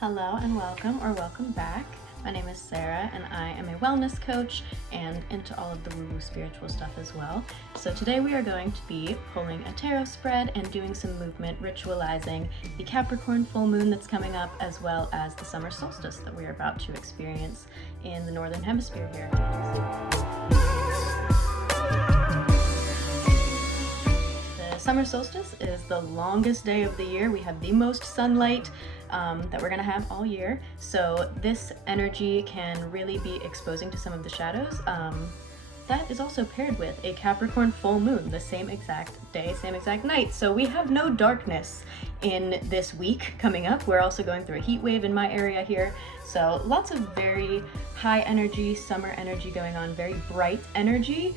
Hello and welcome or welcome back. My name is Sarah and I am a wellness coach and into all of the woo-woo spiritual stuff as well. So today we are going to be pulling a tarot spread and doing some movement, ritualizing the Capricorn full moon that's coming up, as well as the summer solstice that we are about to experience in the northern hemisphere here. Summer solstice is the longest day of the year. We have the most sunlight that we're gonna have all year. So this energy can really be exposing to some of the shadows. That is also paired with a Capricorn full moon, the same exact day, same exact night. So we have no darkness in this week coming up. We're also going through a heat wave in my area here. So lots of very high energy, summer energy going on, very bright energy.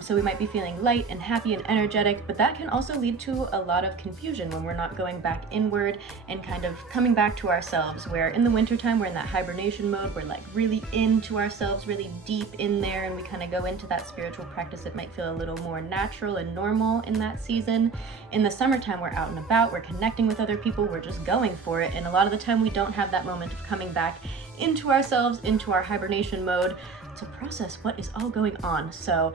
So we might be feeling light and happy and energetic, but that can also lead to a lot of confusion when we're not going back inward and kind of coming back to ourselves, where in the wintertime, we're in that hibernation mode. We're like really into ourselves, really deep in there, and we kind of go into that spiritual practice. It might feel a little more natural and normal in that season. In the summertime, we're out and about, we're connecting with other people, we're just going for it. And a lot of the time we don't have that moment of coming back into ourselves, into our hibernation mode to process what is all going on. So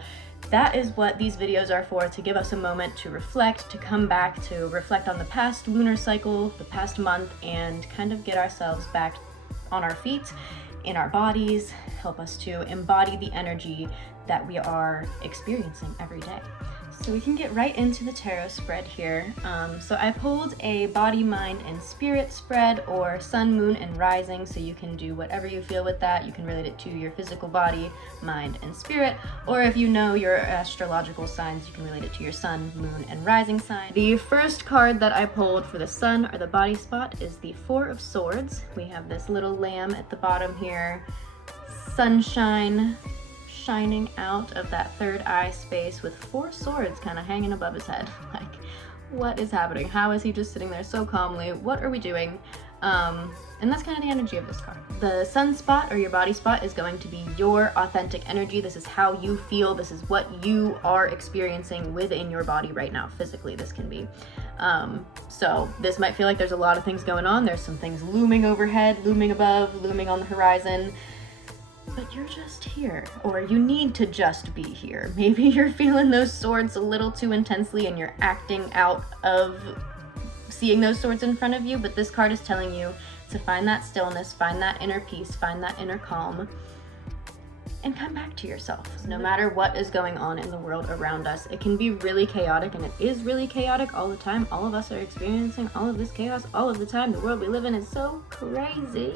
that is what these videos are for, to give us a moment to reflect, to come back, to reflect on the past lunar cycle, the past month, and kind of get ourselves back on our feet, in our bodies, help us to embody the energy that we are experiencing every day. So we can get right into the tarot spread here. So I pulled a body, mind, and spirit spread, or sun, moon, and rising. So you can do whatever you feel with that. You can relate it to your physical body, mind, and spirit. Or if you know your astrological signs, you can relate it to your sun, moon, and rising sign. The first card that I pulled for the sun, or the body spot, is the Four of Swords. We have this little lamb at the bottom here. Sunshine shining out of that third eye space with four swords kind of hanging above his head. Like, what is happening? How is he just sitting there so calmly? What are we doing? And that's kind of the energy of this card. The sun spot, or your body spot, is going to be your authentic energy. This is how you feel. This is what you are experiencing within your body right now. Physically, this can be. So this might feel like there's a lot of things going on. There's some things looming overhead, looming above, looming on the horizon. But you're just here, or you need to just be here. Maybe you're feeling those swords a little too intensely and you're acting out of seeing those swords in front of you, but this card is telling you to find that stillness, find that inner peace, find that inner calm, and come back to yourself. No matter what is going on in the world around us, it can be really chaotic, and it is really chaotic all the time. All of us are experiencing all of this chaos all of the time. The world we live in is so crazy.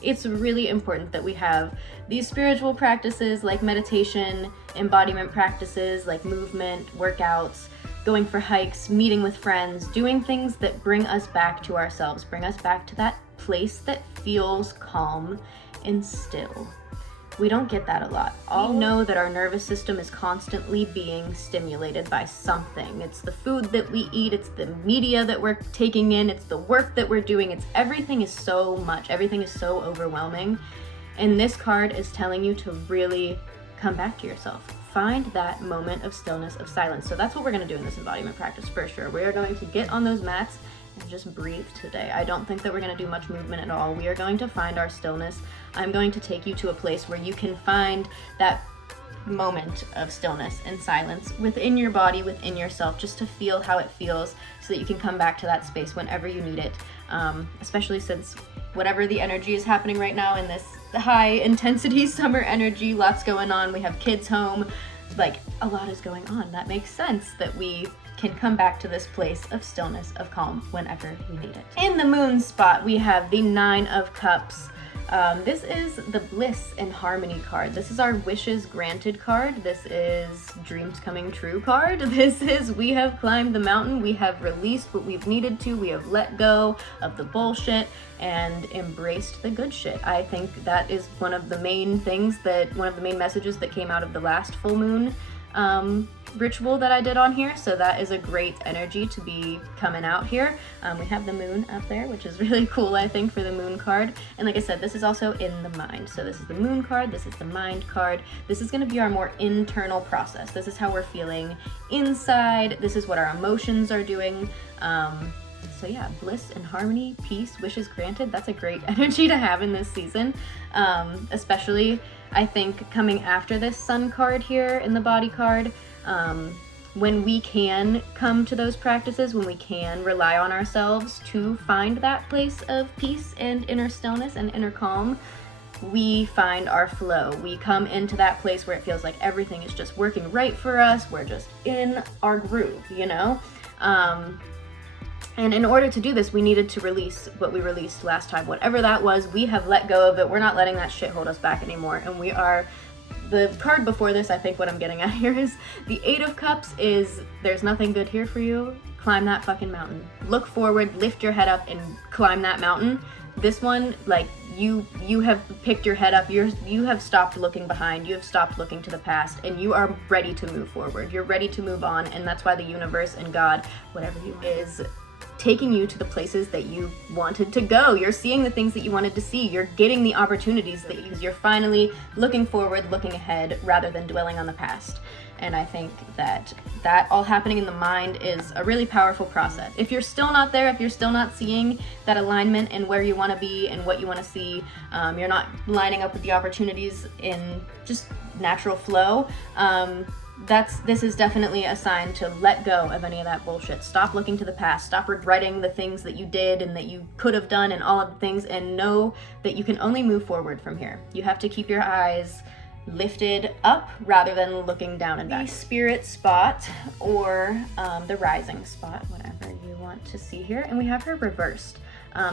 It's really important that we have these spiritual practices like meditation, embodiment practices like movement, workouts, going for hikes, meeting with friends, doing things that bring us back to ourselves, bring us back to that place that feels calm and still. We don't get that a lot. All know that our nervous system is constantly being stimulated by something. It's the food that we eat, it's the media that we're taking in, it's the work that we're doing, it's everything is so much, everything is so overwhelming. And this card is telling you to really come back to yourself. Find that moment of stillness, of silence. So that's what we're gonna do in this embodiment practice for sure. We are going to get on those mats and just breathe today. I don't think that we're going to do much movement at all. We are going to find our stillness. I'm going to take you to a place where you can find that moment of stillness and silence within your body, within yourself, just to feel how it feels so that you can come back to that space whenever you need it. Especially since whatever the energy is happening right now in this high intensity summer energy, lots going on. We have kids home, like a lot is going on. That makes sense that we can come back to this place of stillness, of calm, whenever we need it. In the moon spot, we have the Nine of Cups. This is the Bliss and Harmony card. This is our wishes granted card. This is dreams coming true card. This is we have climbed the mountain. We have released what we've needed to. We have let go of the bullshit and embraced the good shit. I think that is one of the main messages that came out of the last full moon ritual that I did on here. So that is a great energy to be coming out here. We have the moon up there, which is really cool, I think, for the moon card. And like I said, this is also in the mind. So this is the moon card, this is the mind card. This is going to be our more internal process. This is how we're feeling inside. This is what our emotions are doing. So yeah, bliss and harmony, peace, wishes granted. That's a great energy to have in this season. Especially, I think, coming after this sun card here in the body card, when we can come to those practices, when we can rely on ourselves to find that place of peace and inner stillness and inner calm, we find our flow. We come into that place where it feels like everything is just working right for us. We're just in our groove, you know? And in order to do this, we needed to release what we released last time. Whatever that was, we have let go of it. We're not letting that shit hold us back anymore. And we are, the card before this, I think what I'm getting at here is the Eight of Cups is, there's nothing good here for you. Climb that fucking mountain. Look forward, lift your head up and climb that mountain. This one, like, you have picked your head up, you have stopped looking behind, you have stopped looking to the past, and you are ready to move forward. You're ready to move on, and that's why the universe and God, whatever you is, taking you to the places that you wanted to go. You're seeing the things that you wanted to see. You're getting the opportunities that you're finally looking forward, looking ahead, rather than dwelling on the past. And I think that all happening in the mind is a really powerful process. If you're still not there, if you're still not seeing that alignment and where you want to be and what you want to see, you're not lining up with the opportunities in just natural flow, this is definitely a sign to let go of any of that bullshit. Stop looking to the past. Stop regretting the things that you did and that you could have done and all of the things, and know that you can only move forward from here. You have to keep your eyes lifted up rather than looking down and back. The spirit spot, or the rising spot, whatever you want to see here. And we have her reversed.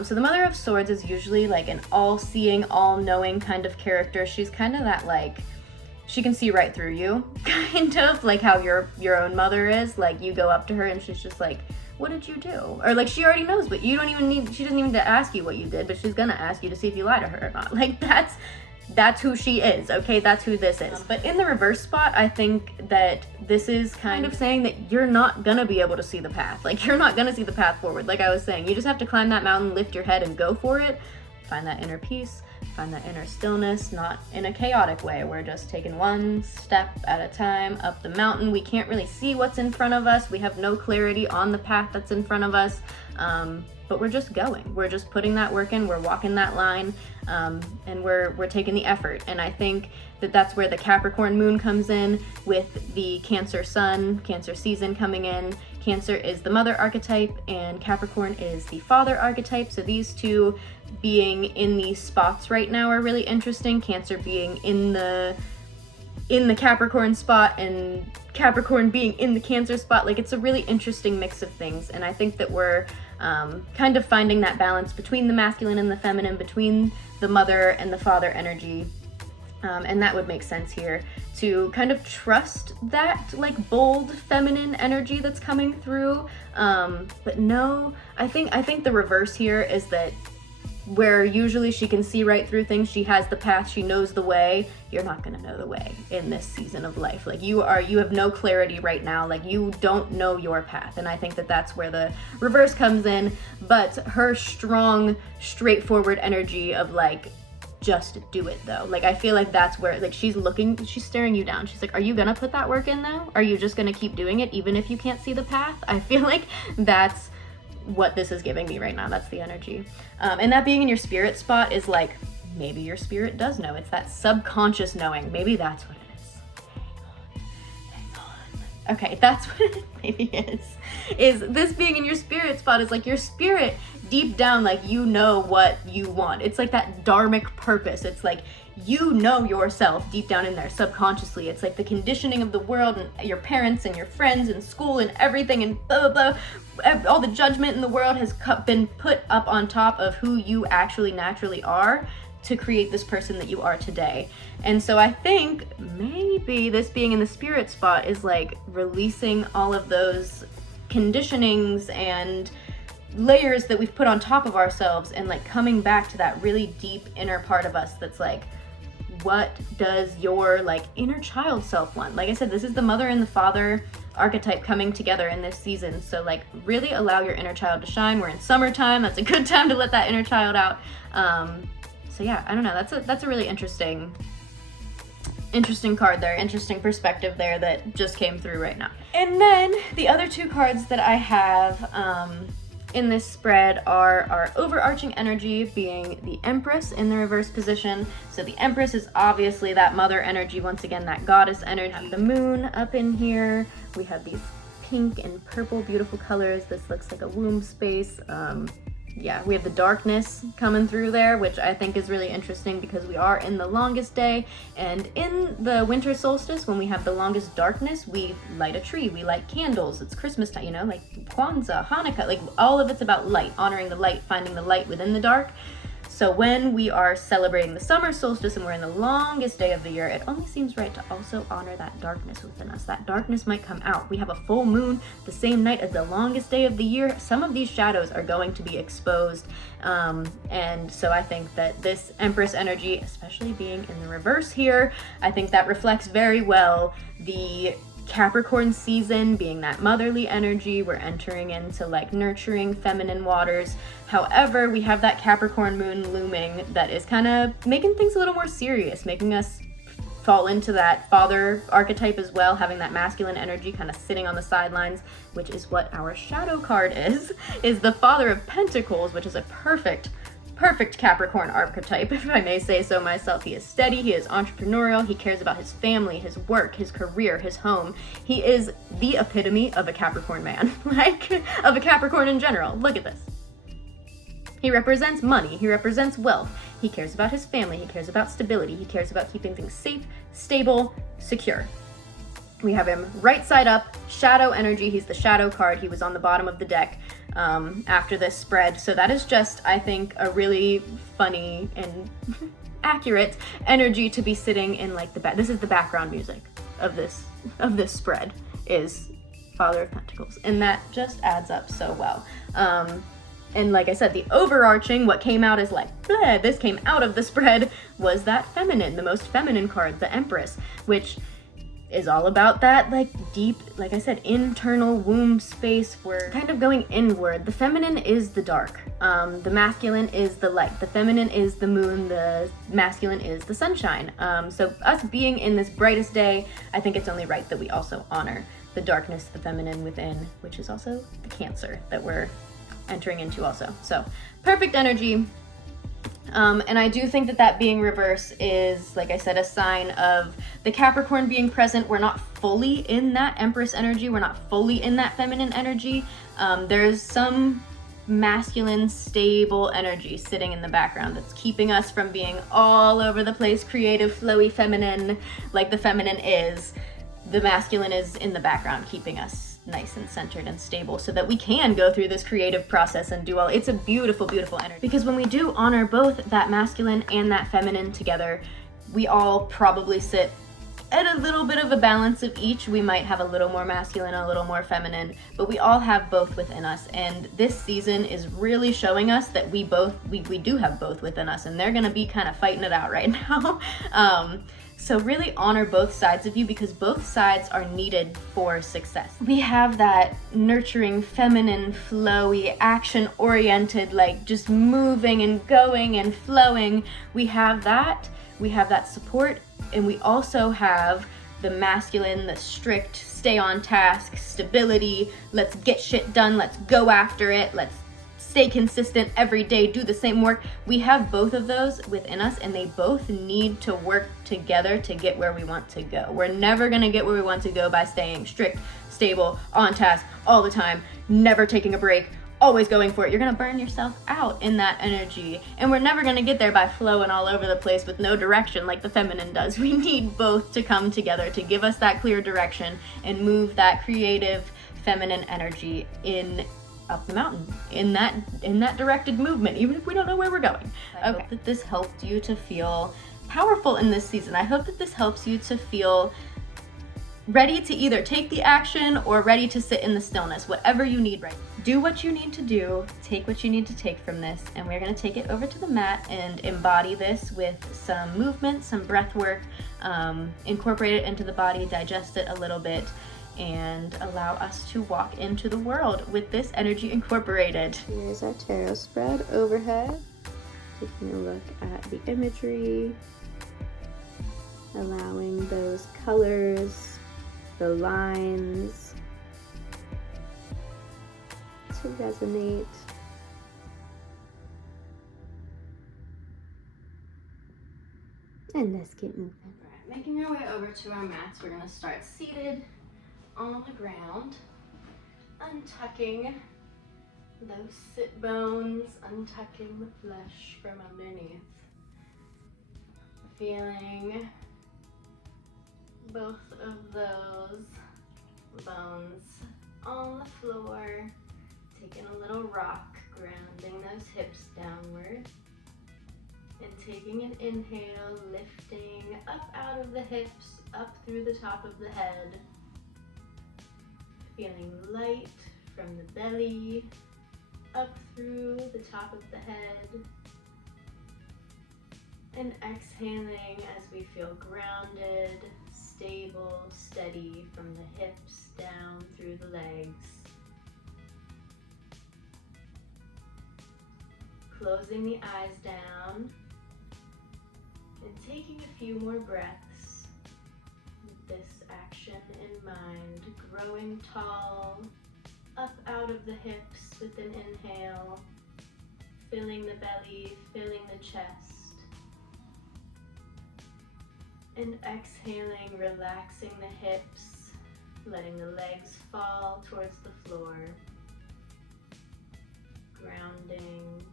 So the Mother of Swords is usually like an all-seeing, all-knowing kind of character. She's kind of that, like, she can see right through you, kind of like how your own mother is. Like, you go up to her and she's just like, what did you do? Or like, she already knows, but you don't even need, she doesn't even need to ask you what you did, but she's gonna ask you to see if you lie to her or not. Like, that's who she is, okay? That's who this is. But in the reverse spot, I think that this is kind of saying that you're not gonna be able to see the path. Like, you're not gonna see the path forward. Like I was saying, you just have to climb that mountain, lift your head, and go for it. Find that inner peace, find that inner stillness, not in a chaotic way. We're just taking one step at a time up the mountain. We can't really see what's in front of us. We have no clarity on the path that's in front of us. But we're just going. We're just putting that work in. We're walking that line, and we're taking the effort. And I think that that's where the Capricorn moon comes in with the Cancer sun, Cancer season coming in. Cancer is the mother archetype and Capricorn is the father archetype. So these two being in these spots right now are really interesting. Cancer being in the Capricorn spot and Capricorn being in the Cancer spot. Like, it's a really interesting mix of things. And I think that we're kind of finding that balance between the masculine and the feminine, between the mother and the father energy. And that would make sense here to kind of trust that, like, bold feminine energy that's coming through. But no, I think the reverse here is that where usually she can see right through things, she has the path, she knows the way. You're not gonna know the way in this season of life. Like, you have no clarity right now. Like, you don't know your path. And I think that that's where the reverse comes in. But her strong, straightforward energy of, like, just do it though. Like, I feel like that's where, like, she's staring you down. She's like, are you gonna put that work in though? Are you just gonna keep doing it even if you can't see the path? I feel like that's what this is giving me right now. That's the energy. And that being in your spirit spot is like, maybe your spirit does know. It's that subconscious knowing. Maybe that's what it is. Hang on. Okay, that's what it maybe is this being in your spirit spot is like your spirit deep down, like, you know what you want. It's like that dharmic purpose. It's like, you know yourself deep down in there subconsciously. It's like the conditioning of the world and your parents and your friends and school and everything and blah, blah, blah. All the judgment in the world has been put up on top of who you actually naturally are to create this person that you are today. And so I think maybe this being in the spirit spot is like releasing all of those conditionings and layers that we've put on top of ourselves, and like coming back to that really deep inner part of us that's like, what does your, like, inner child self want? Like I said, this is the mother and the father archetype coming together in this season. So, like, really allow your inner child to shine. We're in summertime. That's a good time to let that inner child out. So yeah, I don't know. That's a really interesting card there, interesting perspective there that just came through right now. And then the other two cards that I have in this spread are our overarching energy being the Empress in the reverse position. So the Empress is obviously that mother energy, once again, that goddess energy. We have the moon up in here. We have these pink and purple beautiful colors. This looks like a womb space. Yeah, we have the darkness coming through there, which I think is really interesting because we are in the longest day. And in the winter solstice, when we have the longest darkness, we light a tree, we light candles. It's Christmas time, you know, like Kwanzaa, Hanukkah, like all of it's about light, honoring the light, finding the light within the dark. So when we are celebrating the summer solstice and we're in the longest day of the year, it only seems right to also honor that darkness within us. That darkness might come out. We have a full moon the same night as the longest day of the year. Some of these shadows are going to be exposed. And so I think that this Empress energy, especially being in the reverse here, I think that reflects very well the Capricorn season, being that motherly energy. We're entering into like nurturing feminine waters. However, we have that Capricorn moon looming that is kind of making things a little more serious, making us fall into that father archetype as well, having that masculine energy kind of sitting on the sidelines, which is what our shadow card is the Father of Pentacles, which is a perfect Capricorn archetype, if I may say so myself. He is steady, he is entrepreneurial, he cares about his family, his work, his career, his home. He is the epitome of a Capricorn man, like, of a Capricorn in general. Look at this. He represents money, he represents wealth, he cares about his family, he cares about stability, he cares about keeping things safe, stable, secure. We have him right side up, shadow energy. He's the shadow card. He was on the bottom of the deck after this spread. So that is just, I think, a really funny and accurate energy to be sitting in, like, this is the background music of this spread, is Father of Pentacles. And that just adds up so well. And like I said, the overarching, what came out is like, bleh, this came out of the spread, was that feminine, the most feminine card, the Empress, which is all about that, like, deep, like I said, internal womb space. We're kind of going inward. The feminine is the dark. The masculine is the light. The feminine is the moon. The masculine is the sunshine. So us being in this brightest day, I think it's only right that we also honor the darkness, the feminine within, which is also the Cancer that we're entering into also. So perfect energy. And I do think that being reverse is, like I said, a sign of the Capricorn being present. We're not fully in that Empress energy. We're not fully in that feminine energy. There's some masculine, stable energy sitting in the background that's keeping us from being all over the place, creative, flowy, feminine, like the feminine is. The masculine is in the background, keeping us nice and centered and stable so that we can go through this creative process and do all. It's a beautiful, beautiful energy. Because when we do honor both that masculine and that feminine together, we all probably sit at a little bit of a balance of each. We might have a little more masculine, a little more feminine, but we all have both within us. And this season is really showing us that we do have both within us, and they're gonna be kind of fighting it out right now. So really honor both sides of you, because both sides are needed for success. We have that nurturing, feminine, flowy, action-oriented, like just moving and going and flowing. We have that support, and we also have the masculine, the strict, stay on task, stability, let's get shit done, let's go after it, let's stay consistent every day, do the same work. We have both of those within us, and they both need to work together to get where we want to go. We're never gonna get where we want to go by staying strict, stable, on task, all the time, never taking a break, always going for it. You're gonna burn yourself out in that energy. And we're never gonna get there by flowing all over the place with no direction like the feminine does. We need both to come together to give us that clear direction and move that creative feminine energy up the mountain in that directed movement, even if we don't know where we're going. I hope that this helped you to feel powerful in this season. I hope that this helps you to feel ready to either take the action or ready to sit in the stillness, whatever you need right now. Do what you need to do, take what you need to take from this, and we're gonna take it over to the mat and embody this with some movement, some breath work, incorporate it into the body, digest it a little bit, and allow us to walk into the world with this energy incorporated. Here's our tarot spread overhead. Taking a look at the imagery, allowing those colors, the lines, to to resonate. And let's get moving. All right, making our way over to our mats, we're gonna start seated on the ground, untucking those sit bones, untucking the flesh from underneath. Feeling both of those bones on the floor, taking a little rock, grounding those hips downward, and taking an inhale, lifting up out of the hips, up through the top of the head, feeling light from the belly, up through the top of the head, and exhaling as we feel grounded, stable, steady from the hips down through the legs. Closing the eyes down and taking a few more breaths with this action in mind, growing tall, up out of the hips with an inhale, filling the belly, filling the chest, and exhaling, relaxing the hips, letting the legs fall towards the floor, grounding,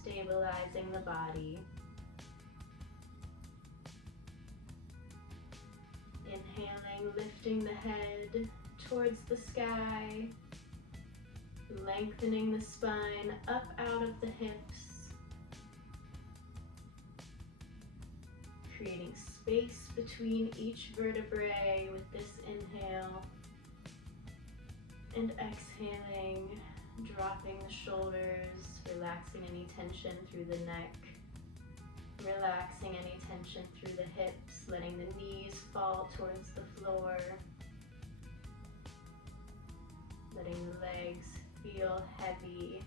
stabilizing the body. Inhaling, lifting the head towards the sky, lengthening the spine up out of the hips, creating space between each vertebrae with this inhale, and exhaling, dropping the shoulders, relaxing any tension through the neck, relaxing any tension through the hips, letting the knees fall towards the floor, letting the legs feel heavy,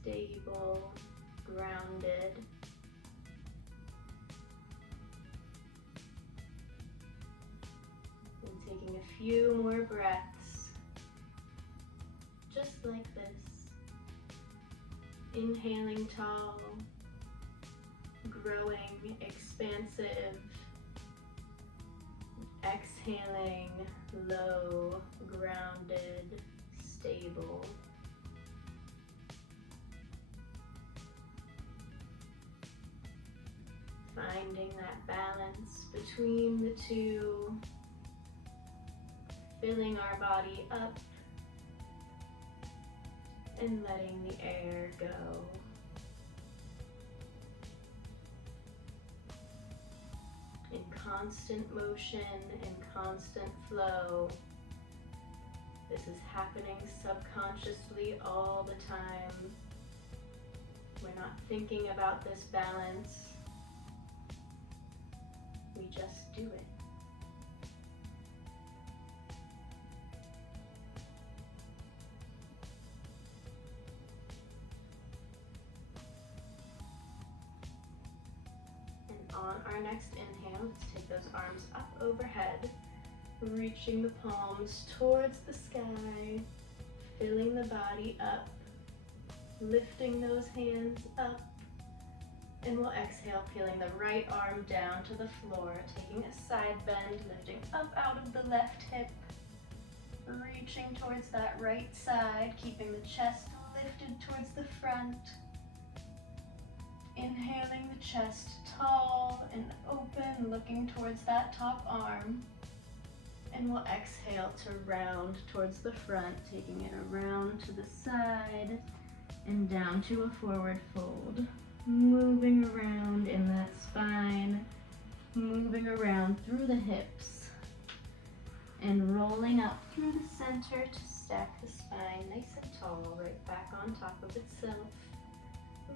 stable, grounded. And taking a few more breaths, just like this. Inhaling tall, growing, expansive. Exhaling, low, grounded, stable. Finding that balance between the two, filling our body up and letting the air go. In constant motion and constant flow. This is happening subconsciously all the time. We're not thinking about this balance. We just do it. And on our next inhale, let's take those arms up overhead, reaching the palms towards the sky, filling the body up, lifting those hands up, and we'll exhale, peeling the right arm down to the floor, taking a side bend, lifting up out of the left hip, reaching towards that right side, keeping the chest lifted towards the front. Inhaling the chest tall and open, looking towards that top arm. And we'll exhale to round towards the front, taking it around to the side and down to a forward fold. Moving around in that spine, moving around through the hips, and rolling up through the center to stack the spine nice and tall, right back on top of itself.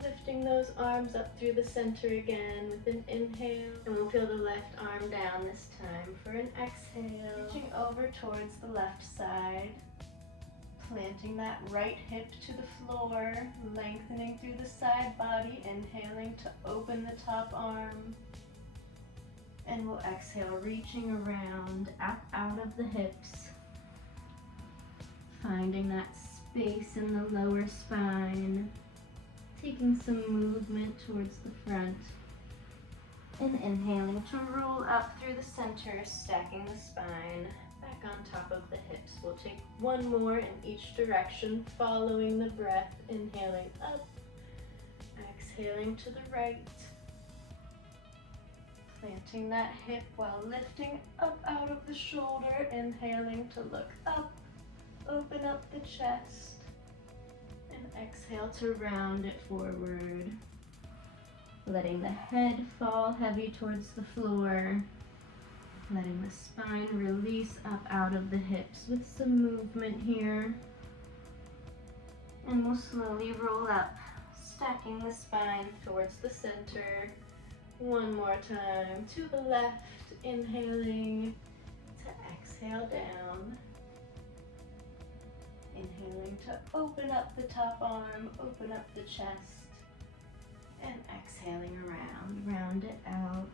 Lifting those arms up through the center again with an inhale, and we'll peel the left arm down this time for an exhale. Reaching over towards the left side, planting that right hip to the floor, lengthening through the side body, inhaling to open the top arm. And we'll exhale, reaching around out of the hips, finding that space in the lower spine, taking some movement towards the front. And inhaling to roll up through the center, stacking the spine back on top of the hips. We'll take one more in each direction, following the breath, inhaling up, exhaling to the right. Planting that hip while lifting up out of the shoulder, inhaling to look up, open up the chest, and exhale to round it forward. Letting the head fall heavy towards the floor, letting the spine release up out of the hips with some movement here. And we'll slowly roll up, stacking the spine towards the center. One more time to the left, inhaling to exhale down. Inhaling to open up the top arm, open up the chest, and exhaling around, round it out.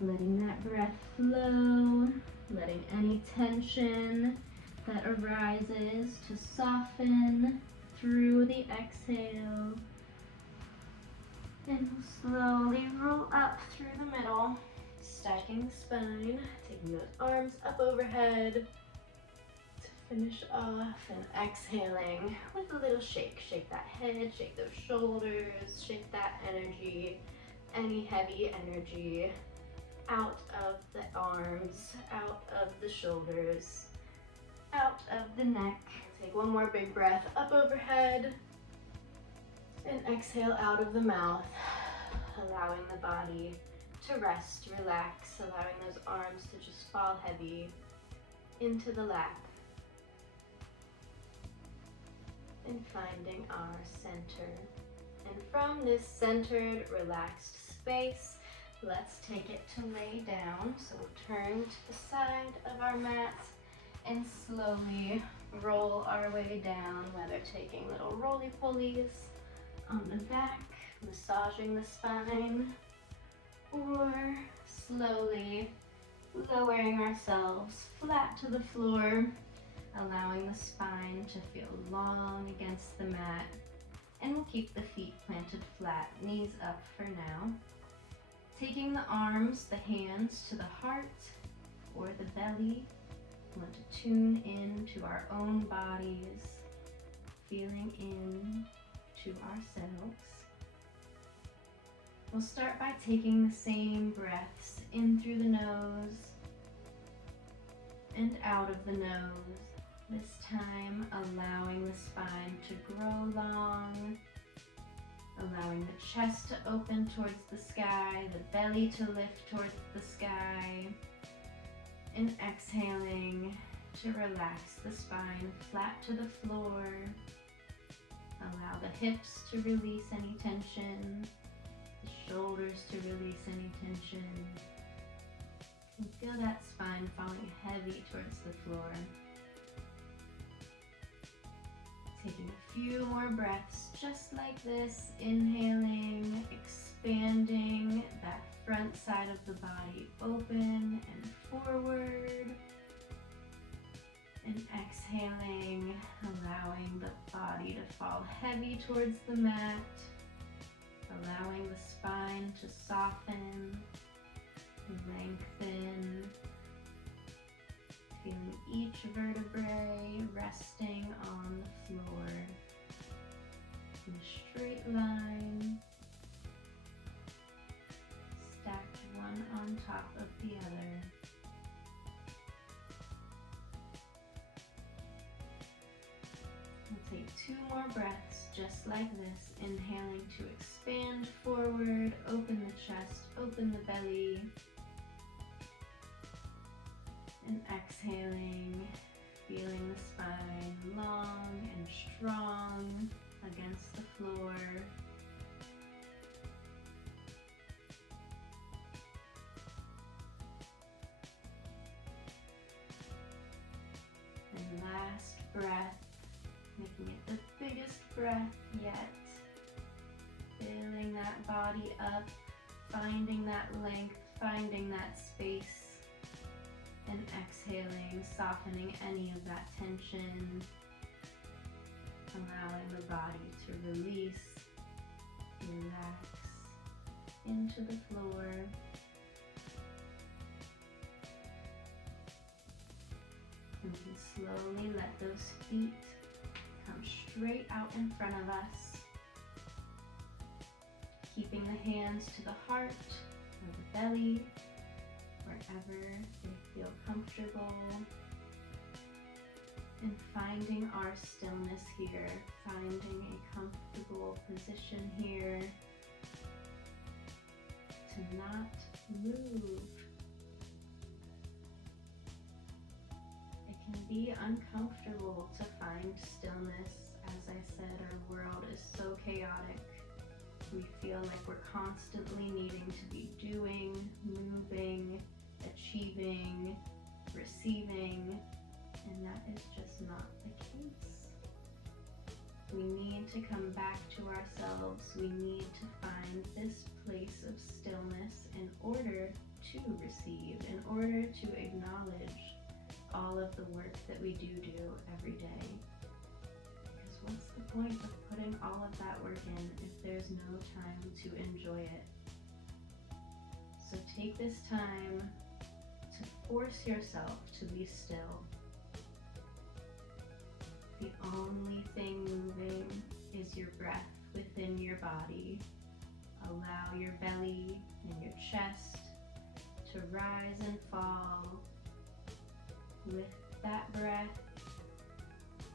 Letting that breath flow, letting any tension that arises to soften through the exhale. And we'll slowly roll up through the middle, stacking the spine, taking those arms up overhead to finish off, and exhaling with a little shake. Shake that head, shake those shoulders, shake that energy, any heavy energy out of the arms, out of the shoulders, out of the neck. Take one more big breath up overhead. And exhale out of the mouth, allowing the body to rest, relax, allowing those arms to just fall heavy into the lap. And finding our center. And from this centered, relaxed space, let's take it to lay down. So we'll turn to the side of our mat and slowly roll our way down, whether taking little roly-polies on the back, massaging the spine, or slowly lowering ourselves flat to the floor, allowing the spine to feel long against the mat. And we'll keep the feet planted flat, knees up for now. Taking the arms, the hands to the heart or the belly. We want to tune in to our own bodies, feeling in to ourselves. We'll start by taking the same breaths in through the nose and out of the nose. This time allowing the spine to grow long, allowing the chest to open towards the sky, the belly to lift towards the sky, and exhaling to relax the spine flat to the floor. Allow the hips to release any tension, the shoulders to release any tension. And feel that spine falling heavy towards the floor. Taking a few more breaths just like this, inhaling, expanding that front side of the body open and forward. And exhaling, allowing the body to fall heavy towards the mat, allowing the spine to soften, lengthen, feeling each vertebrae resting on the floor in a straight line, stacked one on top of the other. We'll take two more breaths just like this, inhaling to expand forward, open the chest, open the belly, and exhaling, feeling the spine long and strong against the floor. And last breath, making it the biggest breath yet. Filling that body up, finding that length, finding that space. And exhaling, softening any of that tension, allowing the body to release, relax into the floor. And we can slowly let those feet come straight out in front of us, keeping the hands to the heart or the belly, wherever they feel comfortable, and finding our stillness here, finding a comfortable position here to not move. It can be uncomfortable to find stillness. As I said, our world is so chaotic. We feel like we're constantly needing to be doing, moving, achieving, receiving, and that is just not the case. We need to come back to ourselves. We need to find this place of stillness in order to receive, in order to acknowledge all of the work that we do every day. Because what's the point of putting all of that work in if there's no time to enjoy it? So take this time to force yourself to be still. The only thing moving is your breath within your body. Allow your belly and your chest to rise and fall with that breath.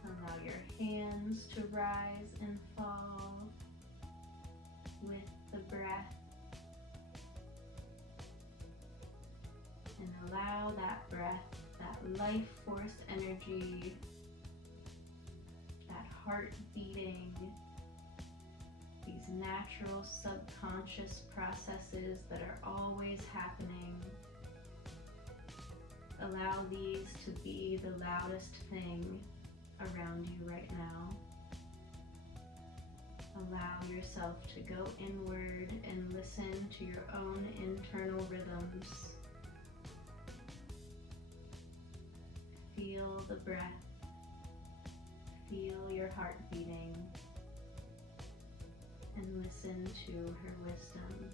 Allow your hands to rise and fall with the breath. And allow that breath, that life force energy, that heart beating, these natural subconscious processes that are always happening. Allow these to be the loudest thing around you right now. Allow yourself to go inward and listen to your own internal rhythms. Feel the breath. Feel your heart beating. And listen to her wisdom.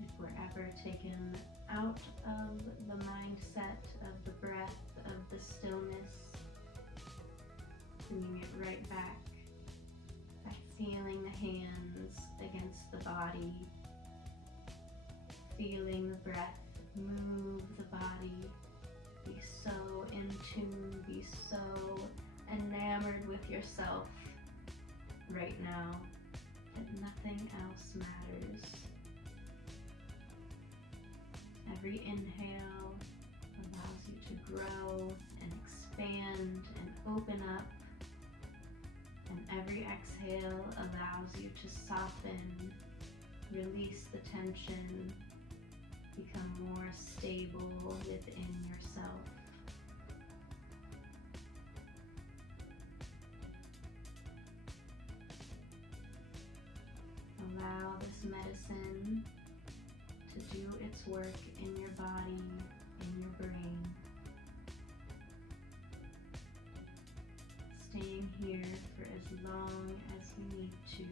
If we're ever taken out of the mindset of the breath, of the stillness, bringing it right back feeling the hands against the body, feeling the breath move the body, be so in tune, be so enamored with yourself right now that nothing else matters. Every inhale allows you to grow and expand and open up, and every exhale allows you to soften, release the tension, become more stable within yourself. Allow this medicine to do its work in your body, in your brain. Staying here for as long as you need to.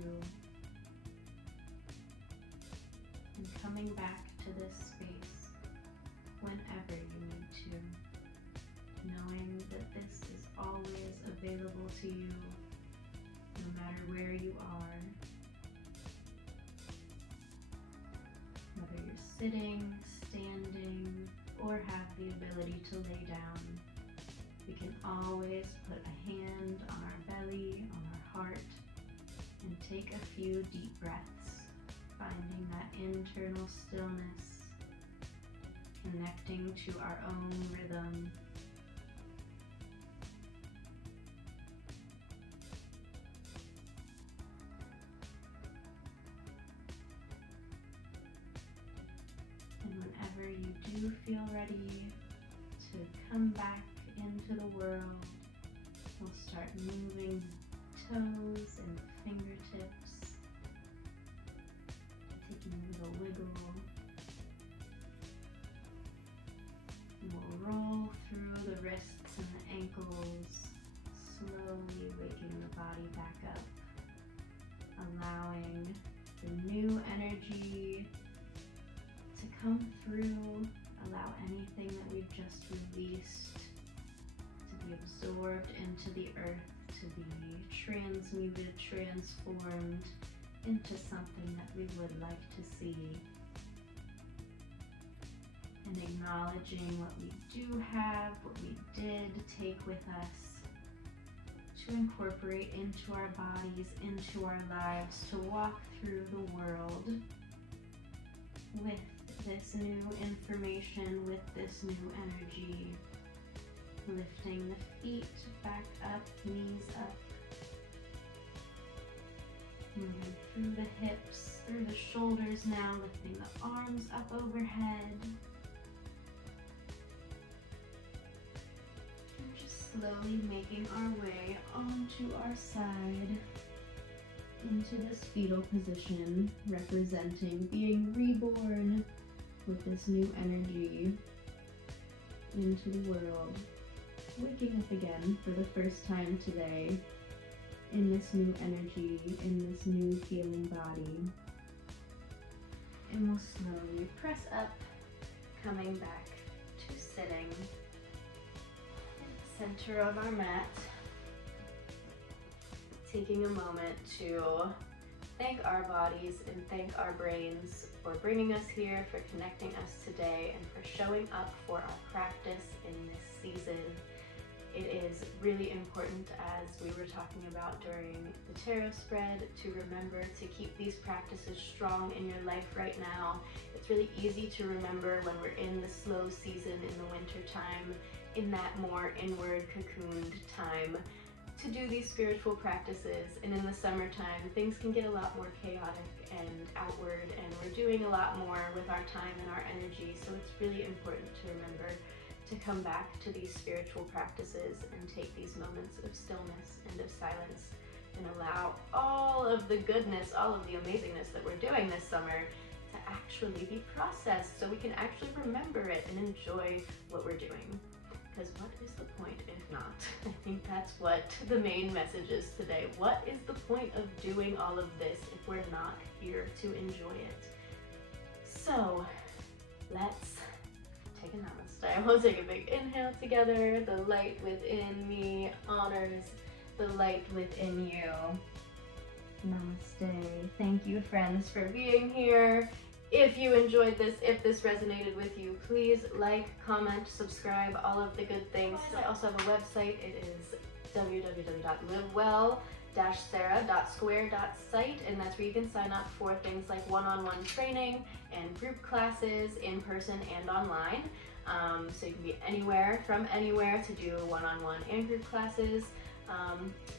And coming back to this space whenever you need to. Knowing that this is always available to you, no matter where you are. Whether you're sitting, standing, or have the ability to lay down, we can always put a hand on our belly, on our heart, and take a few deep breaths, finding that internal stillness, connecting to our own rhythm. you feel ready to come back into the world, we'll start moving toes and fingertips, taking a little wiggle. And we'll roll through the wrists and the ankles, slowly waking the body back up, allowing the new energy to come through. Allow anything that we've just released to be absorbed into the earth, to be transmuted, transformed into something that we would like to see. And acknowledging what we do have, what we did take with us, to incorporate into our bodies, into our lives, to walk through the world with this new information, with this new energy. Lifting the feet back up, knees up. Moving through the hips, through the shoulders now, lifting the arms up overhead. And just slowly making our way onto our side into this fetal position, representing being reborn with this new energy into the world. Waking up again for the first time today in this new energy, in this new healing body. And we'll slowly press up, coming back to sitting in the center of our mat. Taking a moment to thank our bodies and thank our brains for bringing us here, for connecting us today, and for showing up for our practice in this season. It is really important, as we were talking about during the tarot spread, to remember to keep these practices strong in your life right now. It's really easy to remember when we're in the slow season in the winter time, in that more inward cocooned time, to do these spiritual practices. And in the summertime, things can get a lot more chaotic and outward, and we're doing a lot more with our time and our energy. So it's really important to remember to come back to these spiritual practices and take these moments of stillness and of silence, and allow all of the goodness, all of the amazingness that we're doing this summer to actually be processed, so we can actually remember it and enjoy what we're doing. Because what is the point if not? I think that's what the main message is today. What is the point of doing all of this if we're not here to enjoy it? So let's take a namaste. We'll take a big inhale together. The light within me honors the light within you. Namaste. Thank you, friends, for being here. If you enjoyed this, if this resonated with you, please like, comment, subscribe, all of the good things. I also have a website. It is www.livewell-sarah.square.site, and that's where you can sign up for things like one-on-one training and group classes in person and online. So you can be anywhere from anywhere to do one-on-one and group classes.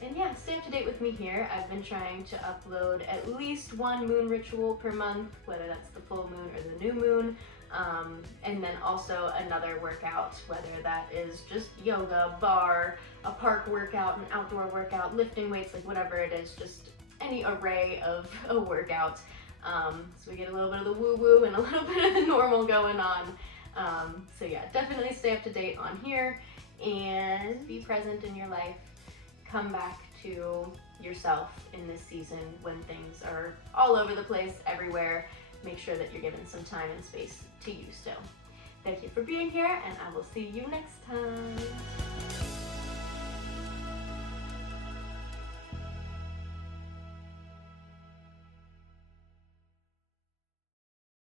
And yeah, stay up to date with me here. I've been trying to upload at least one moon ritual per month, whether that's the full moon or the new moon. And then also another workout, whether that is just yoga, bar, a park workout, an outdoor workout, lifting weights, like whatever it is, just any array of a workout. So we get a little bit of the woo-woo and a little bit of the normal going on. So yeah, definitely stay up to date on here and be present in your life. Come back to yourself in this season when things are all over the place, everywhere. Make sure that you're given some time and space to you still. Thank you for being here, and I will see you next time.